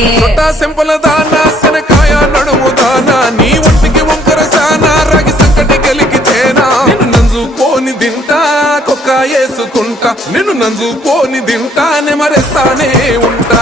Simple దానా శనకాయ నడుము దానా నీ ఒంటికి వంకర సానా రాగి సంకటి కలిగితేనా నిన్ను నంజుకోని తింటా కొక్క వేసుకుంటా నిన్ను నంజుకోని తింటా నెమరేస్తానే ఉంటా.